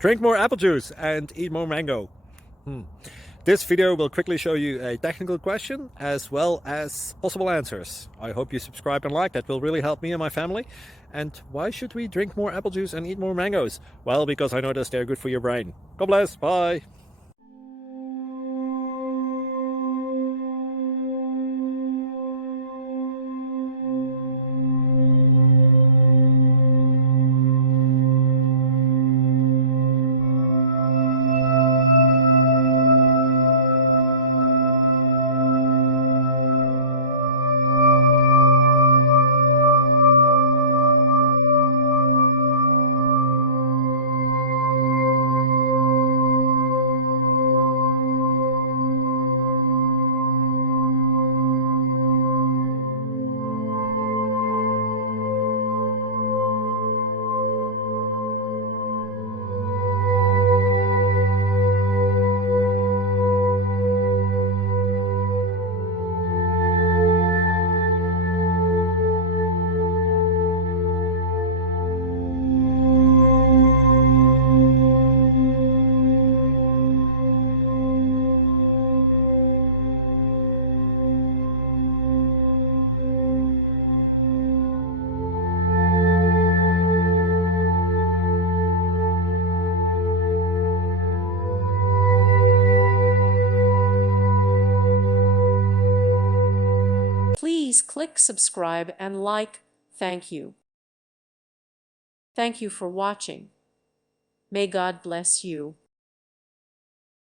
Drink more apple juice and eat more mango. This video will quickly show you a technical question as well as possible answers. I hope you subscribe and like, that will really help me and my family. And why should we drink more apple juice and eat more mangoes? Well, because I noticed they're good for your brain. God bless, bye! Please click subscribe and like. Thank you. Thank you for watching. May God bless you.